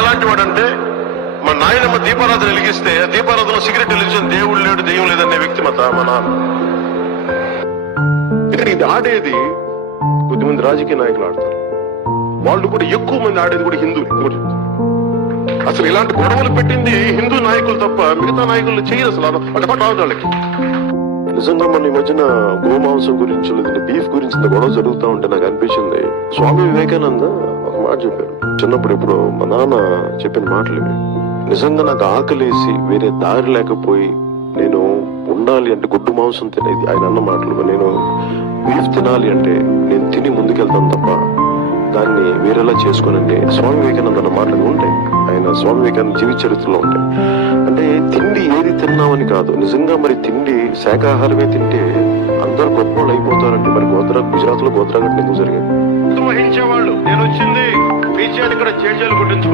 ఎలాంటి వాడంటే మా నాయనమ్మ దీపారాధన వెలిగిస్తే దీపారాధన సిగరెట్ వెలిగించిన దేవుడు లేడు దెయ్యం లేదనే వ్యక్తి మా నాన్న. ఇది ఆడేది కొద్దిమంది రాజకీయ నాయకులు ఆడతారు, వాళ్ళు కూడా ఎక్కువ మంది ఆడేది కూడా హిందువులు. అసలు ఇలాంటి గొడవలు పెట్టింది హిందూ నాయకులు తప్ప మిగతా నాయకులు చేయరు అసలు వాళ్ళకి. నిజంగా మన ఈ మధ్యన గోమాంసం గురించి లేదంటే బీఫ్ గురించి గొడవ జరుగుతూ ఉంటే నాకు అనిపించింది, స్వామి వివేకానంద ఒక మాట చెప్పారు చిన్నప్పుడు. ఇప్పుడు మా నాన్న చెప్పిన మాటలు ఇవి. నిజంగా నాకు ఆకలేసి వేరే దారి లేకపోయి నేను ఉండాలి అంటే గుడ్డు మాంసం తినేది ఆయన అన్న మాటలు. నేను బీఫ్ తినాలి అంటే నేను తిని ముందుకెళ్తాను తప్ప దాన్ని వేరేలా చేసుకోనండి. స్వామి వివేకానంద అన్న మాటలు ఉంటాయి, ఆయన స్వామి వివేకానంద జీవిత చరిత్రలో ఉంటాయి. అంటే తిండి ఏది తిన్నామని కాదు, నిజంగా మరి తిండి శాకాహారమే తింటే అందరు గొప్ప వాళ్ళు అయిపోతారంటే మరి గుజరాత్ లో గోత్రా ఘటన ఎందుకు జరిగింది? వహించేవాళ్ళు నేను వచ్చింది బీజేపీ ఇక్కడ చేజాలు కొట్టించుకోవడానికి.